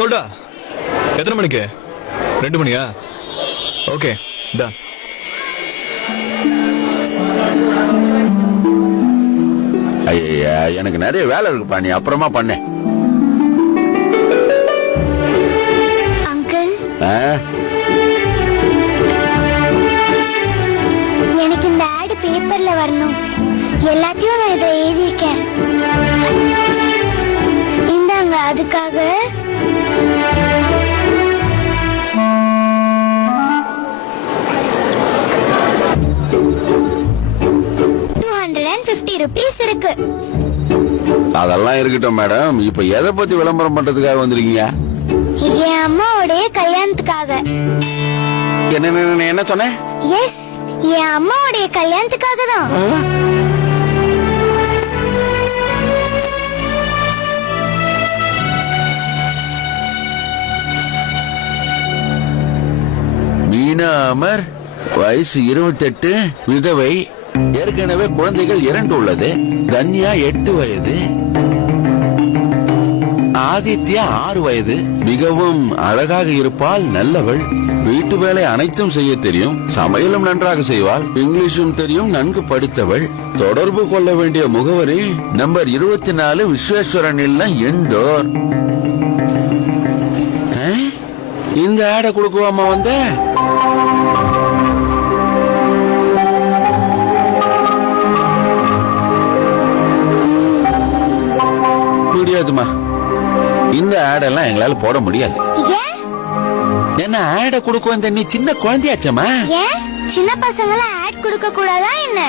சொல்டா. எத்தனை மணிக்கு? 2 மணியா? ஓகே. ஐயா, எனக்கு நிறைய வேலை இருக்குப்பா, நீ அப்புறமா பண்ண. அங்கிள், எனக்கு இந்த ஆட் பேப்பர்ல வரணும். எல்லாத்தையும் நான் இதை எழுதியிருக்கேன். இந்தாங்க, அதுக்காக ₹250 இருக்கு. அதெல்லாம் இருக்கட்டும் மேடம். இப்ப எதை பத்தி விளம்பரம் பண்றதுக்காக வந்திருக்கீங்க? என் அம்மாவுடைய கல்யாணத்துக்காக. என்ன சொன்ன? எஸ், என் அம்மாவுடைய கல்யாணத்துக்காக தான். மீனா அமர், வயசு 28, விதவை, ஏற்கனவே குழந்தைகள் 2 உள்ளது. தன்யா 8 வயது, ஆதித்யா 6 வயது. மிகவும் அழகாக இருப்பாள், நல்லவள். வீட்டு வேலை அனைத்தும் செய்ய தெரியும், சமையலும் நன்றாக செய்வாள், இங்கிலீஷும் தெரியும், நன்கு படித்தவள். தொடர்பு கொள்ள வேண்டிய முகவரி நம்பர் 24 விஸ்வேஸ்வரன் இல்லம், இண்டோர். இந்த ஆடை கொடுக்குவாமா வந்த? முடியாதுமா, இந்த ஆடெல்லாம் எங்களால போட முடியாது. என்ன ஆட கொடுக்க வந்த நீ சின்ன குழந்தையாச்சமா? சின்ன பசங்க ஆட் கொடுக்க கூடாதா என்ன?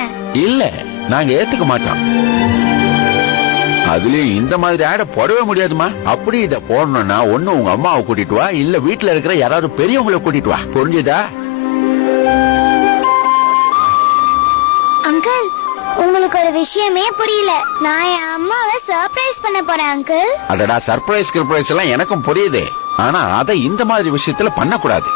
இல்ல, நாங்க ஏத்துக்க மாட்டோம். அதுலயும் இந்த மாதிரி ஆட போடவே முடியாதுமா. அப்படி இத போடணும்னா ஒண்ணு உங்க அம்மாவை கூட்டிட்டு வா, இல்ல வீட்டுல இருக்கிற யாராவது பெரியவங்களை கூட்டிட்டு வா. புரிஞ்சுதா? அங்கிள், உங்களுக்கு ஒரு விஷயமே புரியல. நான் என் அம்மாவை சர்ப்ரைஸ் பண்ண போறேன் அங்கிள். அடடா, சர்ப்ரைஸ் எல்லாம் எனக்கும் புரியுது. ஆனா அதை இந்த மாதிரி விஷயத்துல பண்ணக்கூடாது.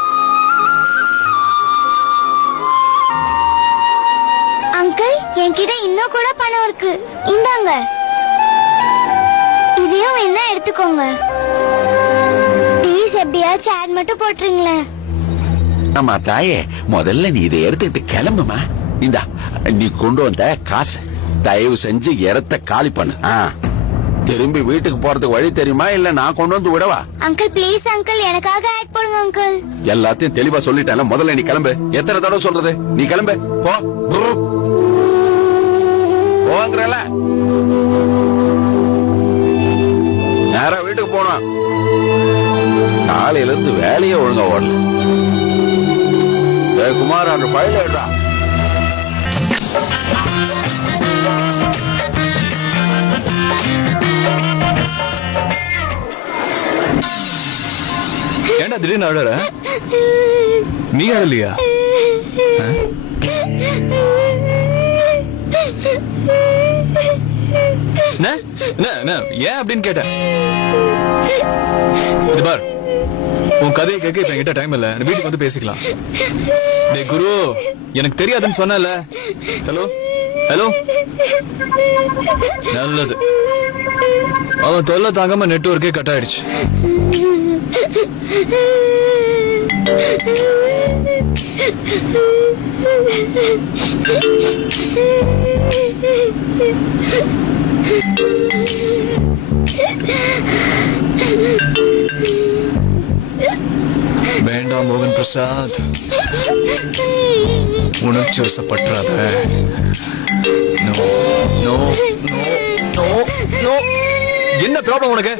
அங்கிள், என்கிட்ட இன்னும் கூட பணம் இருக்கு. இந்தாங்க, இதையும் என்ன எடுத்துக்கோங்க. ப்ளீஸ் எப்படியாச்சும் ஆட் மட்டும் போட்டுறீங்களேன். ஆமா தாயே, முதல்ல நீ இதை எடுத்துக்கிட்டு கிளம்புமா. இந்தா, நீ கொண்டு வந்த காசு. தயவு செஞ்சு இடத்த காலி பண்ணு. திரும்பி வீட்டுக்கு போறதுக்கு வழி தெரியுமா, இல்ல நான் கொண்டு வந்து விடவா? அங்கிள் ப்ளீஸ் அங்கிள், எனக்காக ஆட் போடுங்க அங்கிள். எல்லாத்தையும் தெளிவா சொல்லிட்டேன். முதல்ல நீ கிளம்பு. எத்தனை தடவை சொல்றது? நீ கிளம்பு, போ. போங்கறல, நேரா வீட்டுக்கு போனோம். காலையில இருந்து வேலையே ஒழுங்கா ஓடல. குமார், அந்த பயில எடுறா. ஏண்டா திடீர்னு அழற? நீ அழலையா? ஏன் அப்படின்னு கேட்டேன். பார், உன் கதையை கேட்க இப்ப என்கிட்ட டைம் இல்ல. வீட்டுக்கு வந்து பேசிக்கலாம். டேய் குரு, எனக்கு தெரியாதுன்னு சொன்னல. ஹலோ ஹலோ, நல்லது. அவன் தொல்லை தாங்காம நெட்வொர்க்கே கட் ஆயிடுச்சு. வேண்டாம் மோகன் பிரசாத், உணர்ச்சி வசப்பற்றாத. No no no no no. என்ன ப்ராப்ளம் உனக்கு?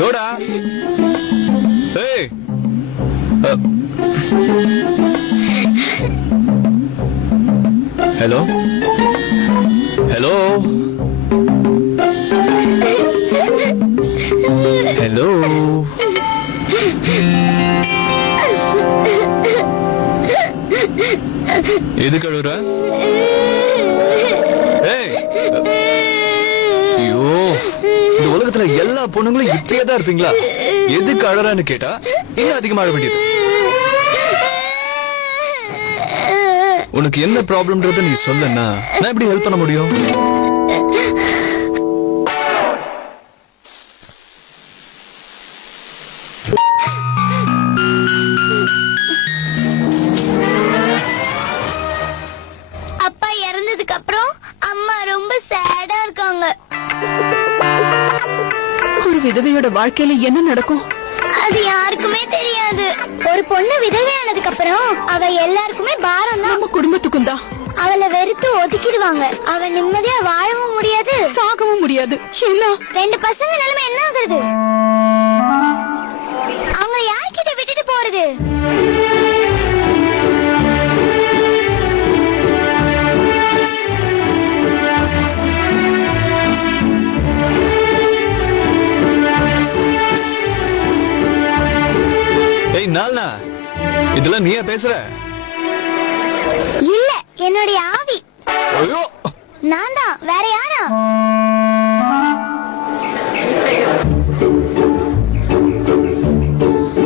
தோடா, ஹலோ ஹலோ ஹலோ. எது கழுவுற? ஐயோ, இந்த உலகத்துல எல்லா பொண்ணுங்களும் இப்படியேதான் இருப்பீங்களா? எதுக்கு அழறான்னு கேட்டா இன்னும் அதிகமா அழ வேண்டியது. உனக்கு என்ன ப்ராப்ளம்ன்றத நீ சொல்லனா நான் எப்படி ஹெல்ப் பண்ண முடியும்? ஒரு விதவையோட வாழ்க்கையில என்ன நடக்கும் அது யாருக்குமே தெரியாது. ஒரு பொண்ணு விதவையானதுக்கு அப்புறம் அவ எல்லாருக்குமே பாரம் தான். நம்ம குடும்பத்துக்கும் தான். அவளை வெறுத்து ஒதுக்கிடுவாங்க. அவ நிம்மதியா வாழவும் முடியாது, சாகவும் முடியாது. என்ன 2 பசங்க நிலைமை என்ன ஆகுறது? அவங்க யார்கிட்ட விட்டுட்டு போறது? நாள்னா இதெல்லாம் நீயா பேசுற? இல்ல, என்னுடைய ஆவி. ஐயோ, நான் தான், வேற யாரா?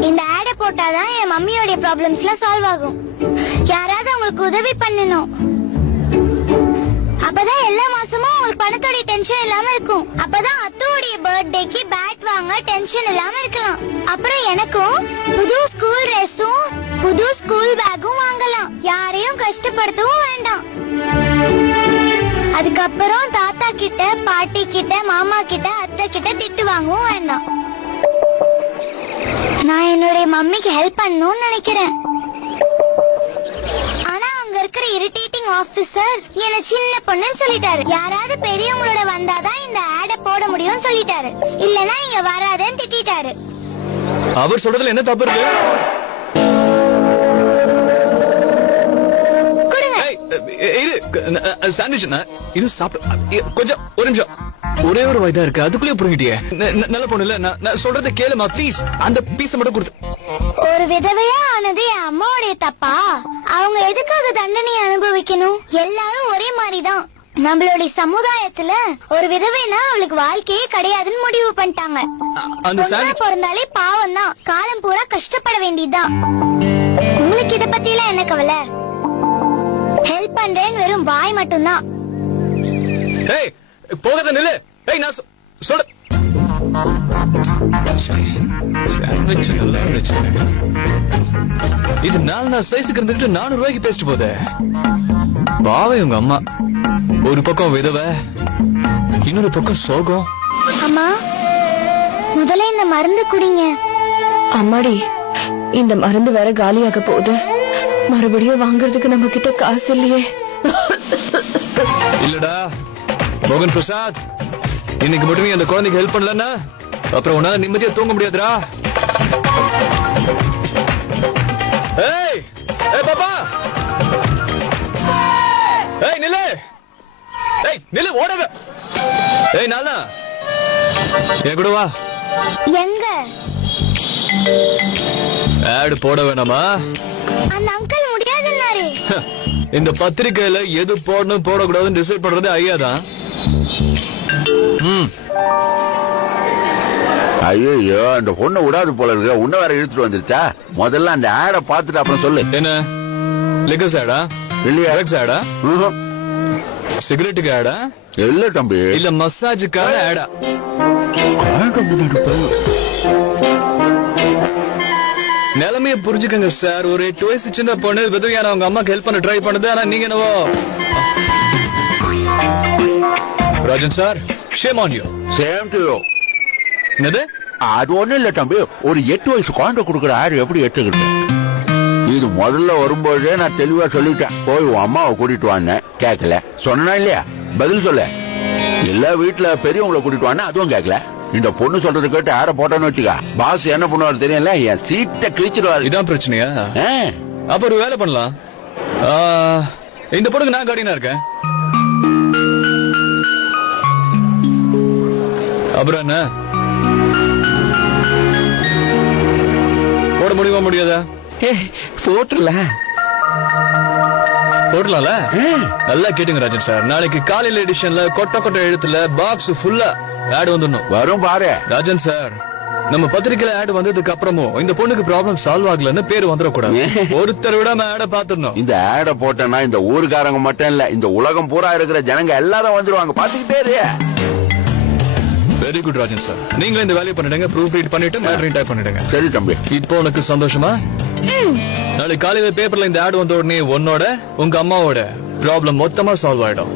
இந்த ஆட போட்டாதான் என் மம்மியோட ப்ராப்ளம்ஸ்லாம் சால்வ் ஆகும். யாராவது உங்களுக்கு உதவி பண்ணணும். அப்பதான் எல்லா மாசமும் உங்களுக்கு பணத்தோட டென்ஷன் இல்லாம இருக்கும். அப்பதான் அத்தோடைய பர்த்டேக்கு பேட் வாங்க டென்ஷன் இல்லாம இருக்கலாம். அப்புறம் எனக்கும் புது ஸ்கூல் ட்ரெஸ்ஸும் புது ஸ்கூல் பேக்கும் வாங்கலாம். யாரையும் கஷ்டப்படுத்தவும் வேண்டாம். அதுக்கப்புறம் தாத்தா கிட்ட, பாட்டி கிட்ட, மாமா கிட்ட, அத்தை கிட்ட திட்டு வாங்கவும் வேண்டாம். நான் என்னுடைய மம்மிக்கு ஹெல்ப் பண்ணணும்னு நினைக்கிறேன். ஆனா அங்க இருக்கிற இரிட்டேட்டிங் ஆபீசர் என்ன சின்ன பொண்ணுன்னு சொல்லிட்டாரு. யாராவது பெரியவங்களோட வந்தாதான் இந்த ஆட போட முடியும்னு சொல்லிட்டாரு. இல்லனா இங்க வராதேன்னு திட்டாரு. அவர் சொல்றதுல என்ன தப்பு இருக்கு? இது சாப்பிட்டு கொஞ்சம் ஒரு நிமிஷம். ஒரே ஒரு வயதா இருக்கு, அதுக்குள்ளே புரிஞ்சிட்டியே. நல்ல பொண்ணு இல்ல, நான் சொல்றத கேளுமா ப்ளீஸ். அந்த பீஸ மட்டும் கொடுத்து. ஒரு விதவையா ஆனது என் அம்மாவுடைய தப்பா? அவங்க எதுக்காக தண்டனை அனுபவிக்கணும்? எல்லாரும் ஒரே மாதிரிதான். நம்மளுடைய சமுதாயத்துல ஒரு விதவைனா அவளுக்கு வாழ்க்கையே கிடையாதுன்னு முடிவு பண்ணிட்டாங்க. பிறந்தாலே பாவம் தான், காலம் பூரா கஷ்டப்பட வேண்டியதுதான். உங்களுக்கு இத பத்தி எல்லாம் என்ன கவலை? ஹெல்ப் பண்றேன்னு வெறும் வாய் மட்டும்தான். போகாத நில்லு. நான் சொல்ற இது 4 சைஸுக்கு இருந்துட்டு 400 ரூபாய்க்கு பேசிட்டு போதே. பாவை உங்க அம்மா ஒரு பக்கம் விதவை, இன்னொரு பக்கம் சோகம். அம்மா, முதல்ல இந்த மருந்து குடிங்க. அம்மாடி, இந்த மருந்து வேற காலியாக போகுது. மறுபடியும் வாங்குறதுக்கு நம்ம கிட்ட காசு இல்லையே. இல்லடா மோகன் பிரசாத், இன்னைக்கு மட்டும் நீ அந்த குழந்தைக்கு ஹெல்ப் பண்ணலன்னா அப்புறம் உன்னால நிம்மதியா தூங்க முடியாதுடா. ஏய் ஏய் பாப்பா, ஏய் நில்லு, ஏய் நில்லு, ஓடாத. ஏய் நானா, என் கூட வா. எங்க? ஆட் போட வேணாமா? அந்த அங்கிள் முடியாதுன்னாரு. இந்த பத்திரிக்கையில எது போடணும் போடக்கூடாதுன்னு டிசைட் பண்றது ஐயாதான். ஐயோ, அந்த பொண்ணை விடாது போல இருக்க. உன்ன வேற இழுத்துட்டு வந்துருச்சா? முதல்ல அந்த ஆட பாத்துட்டு அப்புறம் சொல்லு. என்ன லிக்கர்ஸ் ஆடா இல்லையா? அரெக்ஸ் ஆடா? சிகரெட்டுக்கு ஆடா? இல்ல தம்பி. இல்ல மசாஜுக்கான ஆடா? நிலைமைய புரிஞ்சுக்கங்க சார். ஒரு 8 வயசு சின்ன பொண்ணு விதவையான அவங்க அம்மாக்கு ஹெல்ப் பண்ண ட்ரை பண்ணுது. ஆனா நீங்க என்னவோ Rajan sir, shame on you. Same to you. என்னது? அது ஒண்ணும் இல்ல தம்பி. ஒரு 8 வயசு குழந்தை கொடுக்குற ஆடு எப்படி எடுத்துக்கிட்டு? இது முதல்ல வரும்போதே நான் தெளிவா சொல்லிட்டேன். போய் உன் அம்மாவை கூட்டிட்டு வான்னு. கேட்கல. சொன்னா இல்லையா? பதில் சொல்ல. இல்ல வீட்டுல பெரியவங்களை கூட்டிட்டு வான்னு, அதுவும் கேட்கல. இந்த பொண்ணு சொல்றது கேட்டு ஆட போட்டோன்னு வச்சுக்கா, பாஸ் என்ன பண்ணுவாரு தெரியல, என் சீட்டை கிழிச்சிருவாரு. இதான் பிரச்சனையா? அப்ப ஒரு வேலை பண்ணலாம். இந்த பொண்ணுக்கு நான் கார்டியனா இருக்கேன். அப்புறம் என்ன போட முடியுமா முடியாதா? போட்டுல போடலாம்ல? நல்லா கேட்டுங்க ராஜன் சார். நாளைக்கு காலையில எடிஷன்ல கொட்ட கொட்ட எழுத்துல பாக்ஸ் ஃபுல்லா ஆட் வந்துடணும். வரும் பாரு ராஜன் சார். நம்ம பத்திரிக்கையில ஆட் வந்ததுக்கு அப்புறமும் இந்த பொண்ணுக்கு ப்ராப்ளம் சால்வ் ஆகலன்னு பேர் வந்துடக்கூடாது. ஒருத்தர் விடாம ஆட பாத்துடணும். இந்த ஆட போட்டேன்னா இந்த ஊருக்காரங்க மட்டும் இல்ல, இந்த உலகம் பூரா இருக்கிற ஜனங்க எல்லாரும் வந்துருவாங்க. பாத்துக்கிட்டே இரு. Very good Rajan sir. நீங்களும் இந்த வேலையை பண்ணிடுங்க. ப்ரூஃப் ரீட் பண்ணிட்டு மேட்டரையும் டைப் பண்ணிடுங்க. சரி தம்பி. இப்போ உனக்கு சந்தோஷமா? நாளைக்கு காலையில பேப்பர்ல இந்த ஆட் வந்த உடனே உன்னோட உங்க அம்மாவோட ப்ராப்ளம் மொத்தமா சால்வ் ஆயிடும்.